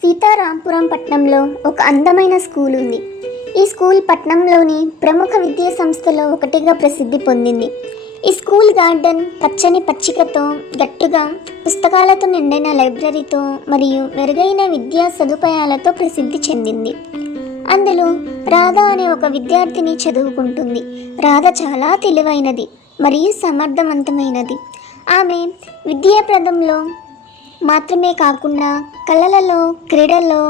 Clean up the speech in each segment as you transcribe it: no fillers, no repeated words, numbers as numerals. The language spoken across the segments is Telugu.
సీతారాంపురం పట్టణంలో ఒక అందమైన స్కూల్ ఉంది. ఈ స్కూల్ పట్టణంలోని ప్రముఖ విద్యా సంస్థలో ఒకటిగా ప్రసిద్ధి పొందింది. ఈ స్కూల్ గార్డెన్ పచ్చని పచ్చికతో, గట్టుగా పుస్తకాలతో నిండిన లైబ్రరీతో మరియు మెరుగైన విద్యా సదుపాయాలతో ప్రసిద్ధి చెందింది. అందులో రాధ అనే ఒక విద్యార్థిని చదువుకుంటుంది. రాధ చాలా తెలివైనది మరియు సమర్థవంతమైనది. ఆమె విద్యాప్రదంలో మాత్రమే కాకుండా కళలలో, క్రీడల్లో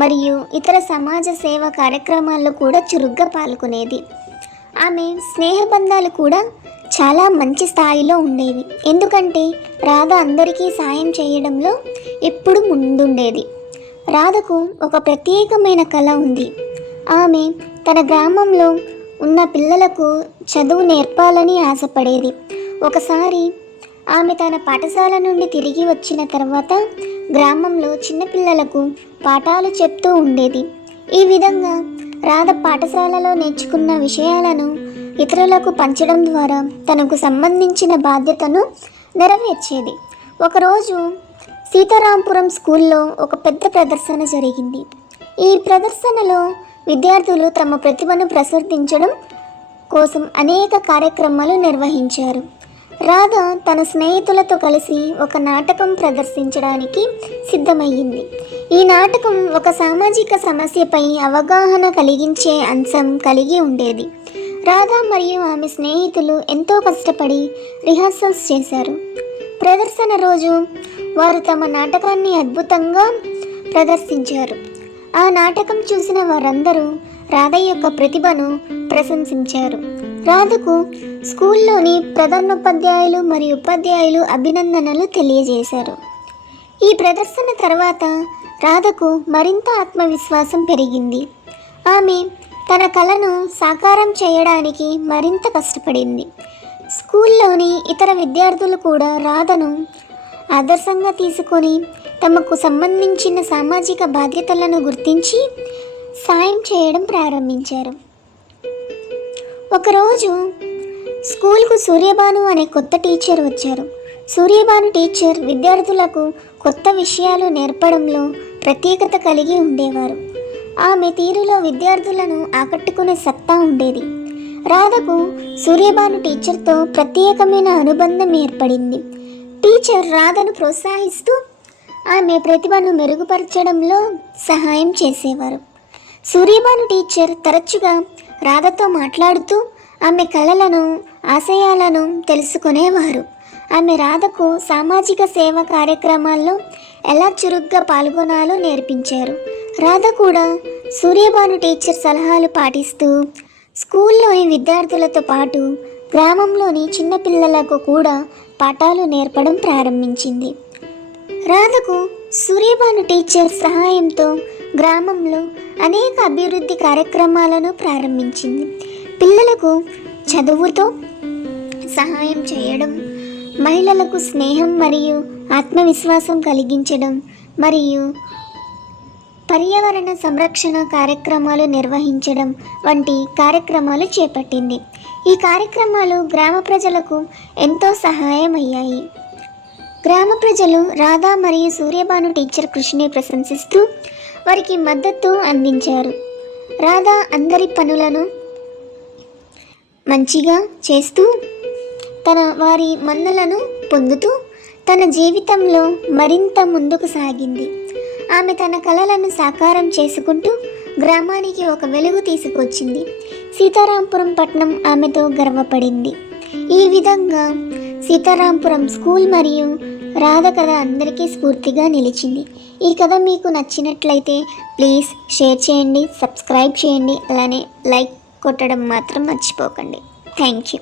మరియు ఇతర సమాజ సేవ కార్యక్రమాల్లో కూడా చురుగ్గా పాల్గొనేది. ఆమె స్నేహబంధాలు కూడా చాలా మంచి స్థాయిలో ఉండేవి, ఎందుకంటే రాధ అందరికీ సాయం చేయడంలో ఎప్పుడు ముందుండేది. రాధకు ఒక ప్రత్యేకమైన కళ ఉంది. ఆమె తన గ్రామంలో ఉన్న పిల్లలకు చదువు నేర్పాలని ఆశపడేది. ఒకసారి ఆమె తన పాఠశాల నుండి తిరిగి వచ్చిన తర్వాత గ్రామంలో చిన్నపిల్లలకు పాఠాలు చెప్తూ ఉండేది. ఈ విధంగా రాధ పాఠశాలలో నేర్చుకున్న విషయాలను ఇతరులకు పంచడం ద్వారా తనకు సంబంధించిన బాధ్యతను నెరవేర్చేది. ఒకరోజు సీతారాంపురం స్కూల్లో ఒక పెద్ద ప్రదర్శన జరిగింది. ఈ ప్రదర్శనలో విద్యార్థులు తమ ప్రతిభను ప్రదర్శించడం కోసం అనేక కార్యక్రమాలు నిర్వహించారు. రాధ తన స్నేహితులతో కలిసి ఒక నాటకం ప్రదర్శించడానికి సిద్ధమయ్యింది. ఈ నాటకం ఒక సామాజిక సమస్యపై అవగాహన కలిగించే అంశం కలిగి ఉండేది. రాధ మరియు ఆమె స్నేహితులు ఎంతో కష్టపడి రిహార్సల్స్ చేశారు. ప్రదర్శన రోజు వారు తమ నాటకాన్ని అద్భుతంగా ప్రదర్శించారు. ఆ నాటకం చూసిన వారందరూ రాధ యొక్క ప్రతిభను ప్రశంసించారు. రాధకు స్కూల్లోని ప్రధానోపాధ్యాయులు మరియు ఉపాధ్యాయులు అభినందనలు తెలియజేశారు. ఈ ప్రదర్శన తర్వాత రాధకు మరింత ఆత్మవిశ్వాసం పెరిగింది. ఆమె తన కళను సాకారం చేయడానికి మరింత కష్టపడింది. స్కూల్లోని ఇతర విద్యార్థులు కూడా రాధను ఆదర్శంగా తీసుకొని తమకు సంబంధించిన సామాజిక బాధ్యతలను గుర్తించి సాయం చేయడం ప్రారంభించారు. ఒకరోజు స్కూల్కు సూర్యభాను అనే కొత్త టీచర్ వచ్చారు. సూర్యభాను టీచర్ విద్యార్థులకు కొత్త విషయాలు నేర్పడంలో ప్రత్యేకత కలిగి ఉండేవారు. ఆమె తీరులో విద్యార్థులను ఆకట్టుకునే సత్తా ఉండేది. రాధకు సూర్యభాను టీచర్తో ప్రత్యేకమైన అనుబంధం ఏర్పడింది. టీచర్ రాధను ప్రోత్సహిస్తూ ఆమె ప్రతిభను మెరుగుపరచడంలో సహాయం చేసేవారు. సూర్యభాను టీచర్ తరచుగా రాధతో మాట్లాడుతూ ఆమె కళలను, ఆశయాలను తెలుసుకునేవారు. ఆమె రాధకు సామాజిక సేవ కార్యక్రమాల్లో ఎలా చురుగ్గా పాల్గొనాలో నేర్పించారు. రాధ కూడా సూర్యభాను టీచర్ సలహాలు పాటిస్తూ స్కూల్లోని విద్యార్థులతో పాటు గ్రామంలోని చిన్నపిల్లలకు కూడా పాఠాలు నేర్పడం ప్రారంభించింది. రాధకు సూర్యభాను టీచర్ సహాయంతో గ్రామంలో అనేక అభివృద్ధి కార్యక్రమాలను ప్రారంభించింది. పిల్లలకు చదువుతో సహాయం చేయడం, మహిళలకు స్నేహం మరియు ఆత్మవిశ్వాసం కలిగించడం మరియు పర్యావరణ సంరక్షణ కార్యక్రమాలు నిర్వహించడం వంటి కార్యక్రమాలు చేపట్టింది. ఈ కార్యక్రమాలు గ్రామ ప్రజలకు ఎంతో సహాయమయ్యాయి. గ్రామ ప్రజలు రాధ మరియు సూర్యభాను టీచర్ కృషిని ప్రశంసిస్తూ వారికి మద్దతు అందించారు. రాధ అందరి పనులను మంచిగా చేస్తూ వారి మన్నలను పొందుతూ తన జీవితంలో మరింత ముందుకు సాగింది. ఆమె తన కలలను సాకారం చేసుకుంటూ గ్రామానికి ఒక వెలుగు తీసుకొచ్చింది. సీతారాంపురం పట్టణం ఆమెతో గర్వపడింది. ఈ విధంగా సీతారాంపురం స్కూల్ మరియు రాధ కథ అందరికీ స్ఫూర్తిగా నిలిచింది. ఈ కథ మీకు నచ్చినట్లయితే ప్లీజ్ షేర్ చేయండి, సబ్స్క్రైబ్ చేయండి, అలానే లైక్ కొట్టడం మాత్రం మర్చిపోకండి. Thank you.